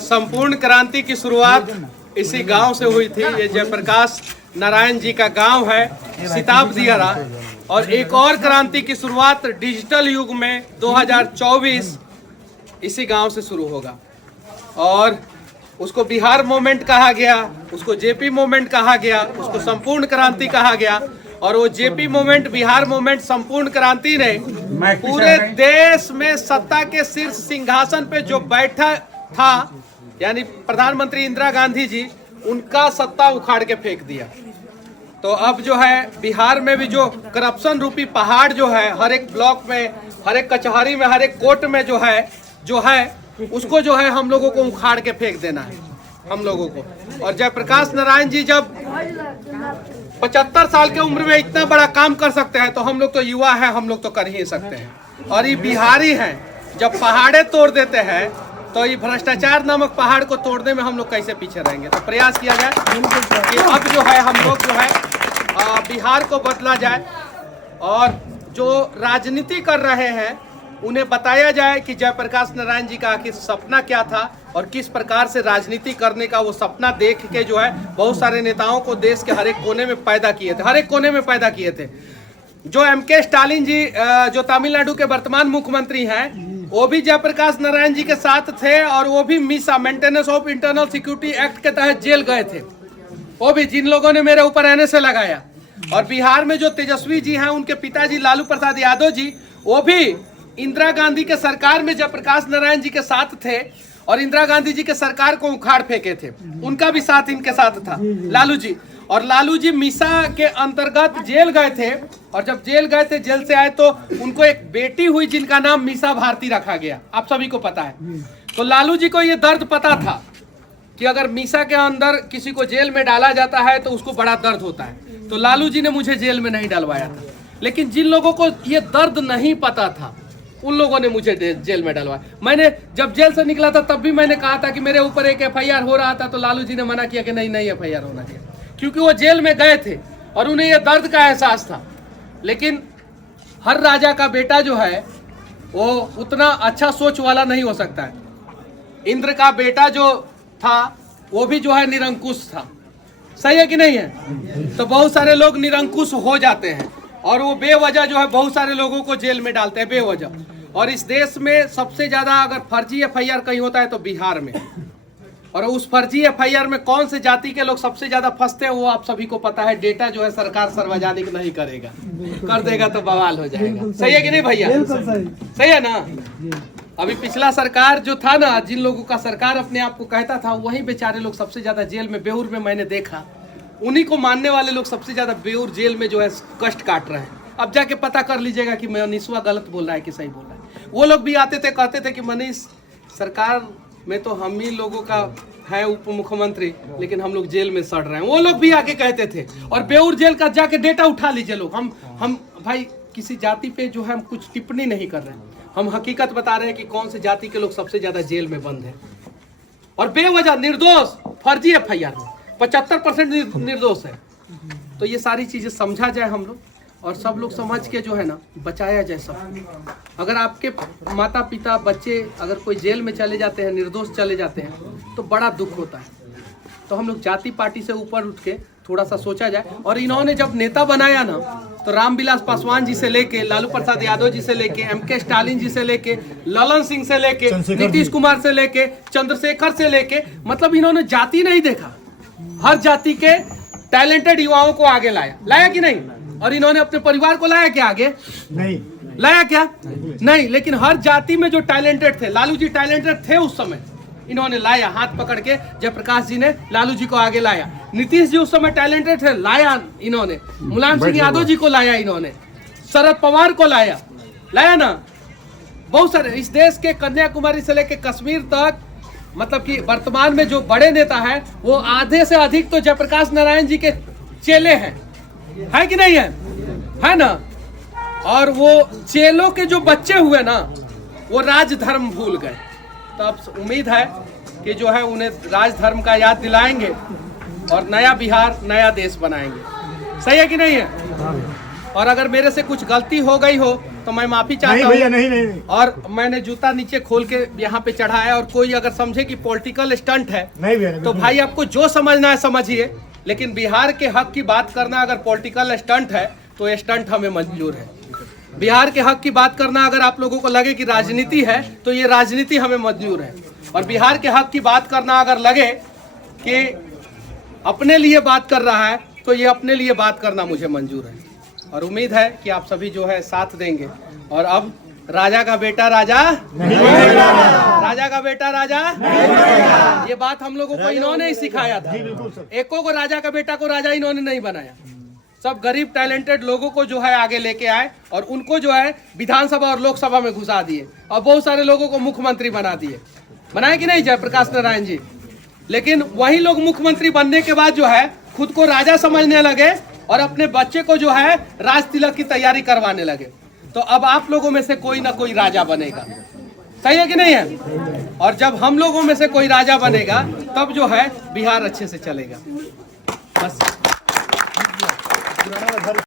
संपूर्ण क्रांति की शुरुआत इसी गांव से हुई थी। ये जयप्रकाश नारायण जी का गांव है, सिताब दियारा। और एक और क्रांति की शुरुआत डिजिटल युग में 2024 इसी गांव से शुरू होगा। और उसको बिहार मूवमेंट कहा गया, उसको जेपी मूवमेंट कहा गया, उसको संपूर्ण क्रांति कहा गया। और वो जेपी मूवमेंट, बिहार मूवमेंट, संपूर्ण क्रांति ने पूरे देश में सत्ता के शीर्ष सिंहासन पे जो बैठा था, यानी प्रधानमंत्री इंदिरा गांधी जी, उनका सत्ता उखाड़ के फेंक दिया। तो अब जो है बिहार में भी जो करप्शन रूपी पहाड़ जो है, हर एक ब्लॉक में, हर एक कचहरी में, हर एक कोर्ट में जो है उसको जो है हम लोगों को उखाड़ के फेंक देना है, हम लोगों को। और जयप्रकाश नारायण जी जब 75 साल की उम्र में इतना बड़ा काम कर सकते हैं, तो हम लोग तो युवा हैं, हम लोग तो कर ही सकते हैं। और ये बिहारी हैं, जब पहाड़े तोड़ देते हैं तो ये भ्रष्टाचार नामक पहाड़ को तोड़ने में हम लोग कैसे पीछे रहेंगे। तो प्रयास किया जाए कि अब जो है हम लोग जो है बिहार को बदला जाए। और जो राजनीति कर रहे हैं उन्हें बताया जाए कि जयप्रकाश नारायण जी का आखिर सपना क्या था और किस प्रकार से राजनीति करने का वो सपना देख के जो है बहुत सारे नेताओं को देश के हर एक कोने में पैदा किए थे, हर एक कोने में पैदा किए थे। जो एमके स्टालिन जी जो तमिलनाडु के वर्तमान मुख्यमंत्री हैं, वो भी जयप्रकाश नारायण जी के साथ थे। और वो भी मिसा maintenance of internal security act के तहत जेल गए थे, वो भी, जिन लोगों ने मेरे ऊपर एनएसए लगाया। और बिहार में जो तेजस्वी जी हैं, उनके पिताजी लालू प्रसाद यादव जी, वो भी इंदिरा गांधी के सरकार में जयप्रकाश नारायण जी के साथ थे और इंदिरा गांधी जी के सरकार को उखाड़ फेंके थे। उनका भी साथ इनके साथ था, लालू जी। और लालू जी मिसा के अंतर्गत जेल गए थे। और जब जेल गए थे, जेल से आए तो उनको एक बेटी हुई जिनका नाम मीसा भारती रखा गया, आप सभी को पता है। तो लालू जी को ये दर्द पता था कि अगर मीसा के अंदर किसी को जेल में डाला जाता है तो उसको बड़ा दर्द होता है। तो लालू जी ने मुझे जेल में नहीं डलवाया था। लेकिन जिन लोगों को ये दर्द नहीं पता था, उन लोगों ने मुझे जेल में डलवाया। मैंने जब जेल से निकला था तब भी मैंने कहा था कि मेरे ऊपर एक एफआईआर हो रहा था, तो लालू जी ने मना किया कि नहीं एफआईआर होना चाहिए, क्योंकि वो जेल में गए थे और उन्हें ये दर्द का एहसास था। लेकिन हर राजा का बेटा जो है वो उतना अच्छा सोच वाला नहीं हो सकता है। इंद्र का बेटा जो था वो भी जो है निरंकुश था, सही है कि नहीं है? तो बहुत सारे लोग निरंकुश हो जाते हैं और वो बेवजह जो है बहुत सारे लोगों को जेल में डालते हैं, बेवजह। और इस देश में सबसे ज्यादा अगर फर्जी एफआईआर कहीं होता है तो बिहार में। और उस फर्जी एफआईआर में कौन से जाति के लोग सबसे ज्यादा फंसते हैं वो आप सभी को पता है। डेटा जो है सरकार सार्वजनिक नहीं करेगा, कर देगा तो बवाल हो जाएगा। सही है कि नहीं भैया? सही है ना? अभी पिछला सरकार जो था ना, जिन लोगों का सरकार अपने आप को कहता था, वही बेचारे लोग सबसे ज्यादा जेल में, बेऊर में मैंने देखा, उन्हीं को मानने वाले लोग सबसे ज्यादा बेऊर जेल में जो है कष्ट काट रहे हैं। अब जाके पता कर लीजिएगा कि मनीषवा गलत बोल रहा है कि सही बोल रहा है। वो लोग भी आते थे, कहते थे कि मनीष, सरकार में तो हम ही लोगों का है उप मुख्यमंत्री, लेकिन हम लोग जेल में सड़ रहे हैं। वो लोग भी आके कहते थे। और बेऊर जेल का जाके डेटा उठा लीजिए लोग। हम भाई किसी जाति पे जो है हम कुछ टिप्पणी नहीं कर रहे हैं, हम हकीकत बता रहे हैं कि कौन से जाति के लोग सबसे ज्यादा जेल में बंद है और बेवजह निर्दोष फर्जी एफआईआर में 75% निर्दोष है। तो ये सारी चीजें समझा जाए हम लोग, और सब लोग समझ के जो है ना बचाया जाए सब। अगर आपके माता पिता बच्चे अगर कोई जेल में चले जाते हैं, निर्दोष चले जाते हैं, तो बड़ा दुख होता है। तो हम लोग जाति पार्टी से ऊपर उठ के थोड़ा सा सोचा जाए। और इन्होंने जब नेता बनाया ना, तो रामविलास पासवान जी से लेके, लालू प्रसाद यादव जी से लेके, एमके स्टालिन जी से लेके, ललन सिंह से लेके, नीतीश कुमार से लेके, चंद्रशेखर से लेके, मतलब इन्होंने जाति नहीं देखा, हर जाति के टैलेंटेड युवाओं को आगे लाया कि नहीं? और इन्होंने अपने परिवार को लाया क्या आगे? नहीं लाया क्या? नहीं। लेकिन हर जाति में जो टैलेंटेड थे, लालू जी टैलेंटेड थे उस समय, इन्होंने लाया, हाथ पकड़ के जयप्रकाश जी ने लालू जी को आगे लाया। नीतीश जी उस समय टैलेंटेड थे, लाया इन्होंने। मुलायम सिंह यादव जी को लाया इन्होंने, शरद पवार को लाया ना। बहुत सारे इस देश के कन्याकुमारी से लेके कश्मीर तक, मतलब कि वर्तमान में जो बड़े नेता हैं वो आधे से अधिक तो जयप्रकाश नारायण जी के चेले हैं, है कि नहीं है ना? और वो चेलों के जो बच्चे हुए ना, वो राजधर्म भूल गए। तो अब उम्मीद है कि जो है उन्हें राजधर्म का याद दिलाएंगे और नया बिहार, नया देश बनाएंगे। सही है कि नहीं है? और अगर मेरे से कुछ गलती हो गई हो तो मैं माफी चाहता हूँ। नहीं। और मैंने जूता नीचे खोल के यहाँ पे चढ़ाया, और कोई अगर समझे कि पॉलिटिकल स्टंट है तो भाई आपको जो समझना है समझिए, लेकिन बिहार के हक की बात करना अगर पॉलिटिकल स्टंट है तो ये स्टंट हमें मंजूर है। बिहार के हक की बात करना अगर आप लोगों को लगे कि राजनीति है तो ये राजनीति हमें मंजूर है। और बिहार के हक की बात करना अगर लगे कि अपने लिए बात कर रहा है तो ये अपने लिए बात करना मुझे मंजूर है। और उम्मीद है कि आप सभी जो है साथ देंगे। और अब राजा का बेटा राजा नहीं, राजा का बेटा राजा नहीं। ये बात हम लोगों को इन्होंने ही सिखाया था। एको को राजा का बेटा को राजा इन्होंने नहीं बनाया। सब गरीब टैलेंटेड लोगों को जो है आगे लेके आए और उनको जो है विधानसभा और लोकसभा में घुसा दिए, और बहुत सारे लोगों को मुख्यमंत्री बना दिए। बनाए कि नहीं जयप्रकाश नारायण जी? लेकिन वही लोग मुख्यमंत्री बनने के बाद जो है खुद को राजा समझने लगे और अपने बच्चे को जो है राज तिलक की तैयारी करवाने लगे। तो अब आप लोगों में से कोई ना कोई राजा बनेगा, सही है कि नहीं है? और जब हम लोगों में से कोई राजा बनेगा तब जो है बिहार अच्छे से चलेगा। बस